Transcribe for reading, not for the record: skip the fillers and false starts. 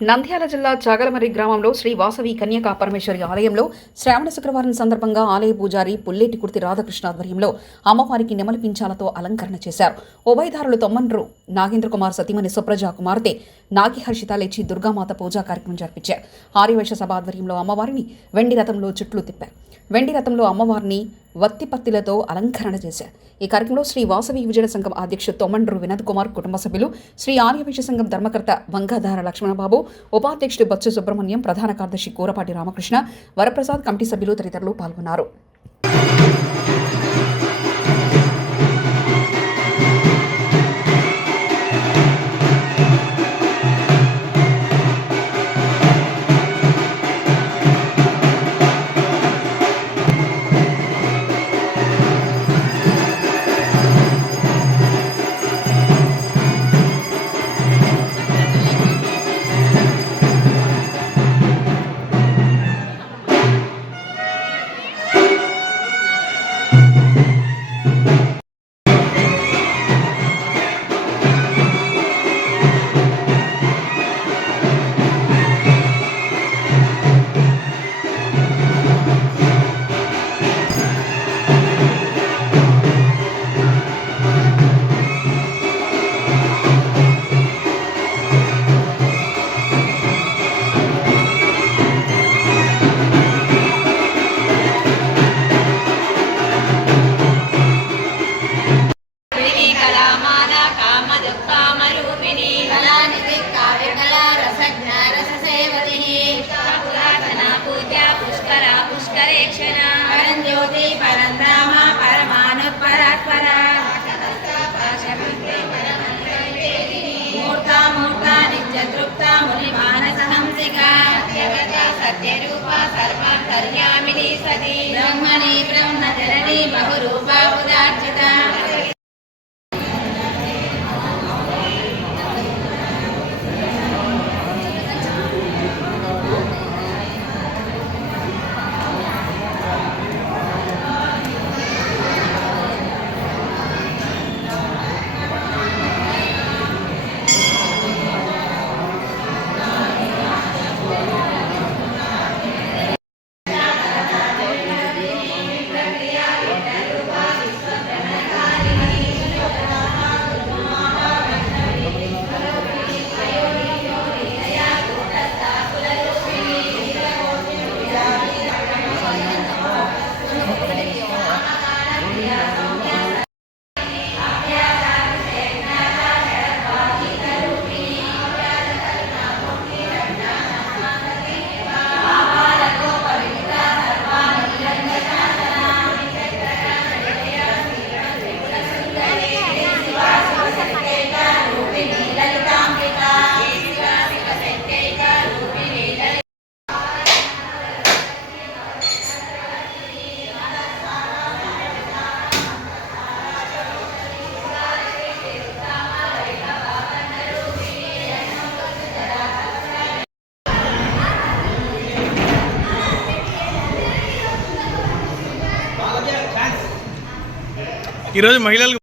నంద్యాల జిల్లా చాగలమర్రి గ్రామంలో శ్రీ వాసవి కన్యకా పరమేశ్వరి ఆలయంలో శ్రావణ శుక్రవారం సందర్భంగా ఆలయ పూజారి పుల్లేటి కుర్తి రాధాకృష్ణ ఆధ్వర్యంలో అమ్మవారికి నెమలి పింఛాలతో అలంకరణ చేశారు. ఉభయదారులు తొమ్మన్రు నాగేంద్ర కుమార్ సతీమణి సుప్రజా కుమార్తె నాగిహర్షిత లేచి దుర్గామాత పూజా కార్యక్రమం జరిపించారు. ఆర్యవైశ్య సభ ఆధ్వర్యంలో అమ్మవారిని వెండి రథంలో చుట్లు తిప్పారు. వెండి రథంలో అమ్మవారిని వత్తిపత్తిలతో అలంకరణ చేశారు. ఈ కార్యక్రమంలో శ్రీ వాసవి విజయ సంఘం అధ్యక్షుడు తొమ్మండ్రు వినోద్ కుమార్, కుటుంబ సభ్యులు, శ్రీ ఆర్యవైశ్య సంఘం ధర్మకర్త వంగాధార లక్ష్మణబాబు, ఉపాధ్యక్షుడు బొత్స సుబ్రహ్మణ్యం, ప్రధాన కార్యదర్శి కూరపాటి రామకృష్ణ, వరప్రసాద్, కమిటీ సభ్యులు తదితరులు పాల్గొన్నారు. सत्यरूपा सर्वान्तर्यामिनी सती ब्रह्मणि ब्रह्मजननी बहुरूपा उदार्चिता। ఈరోజు మహిళలకు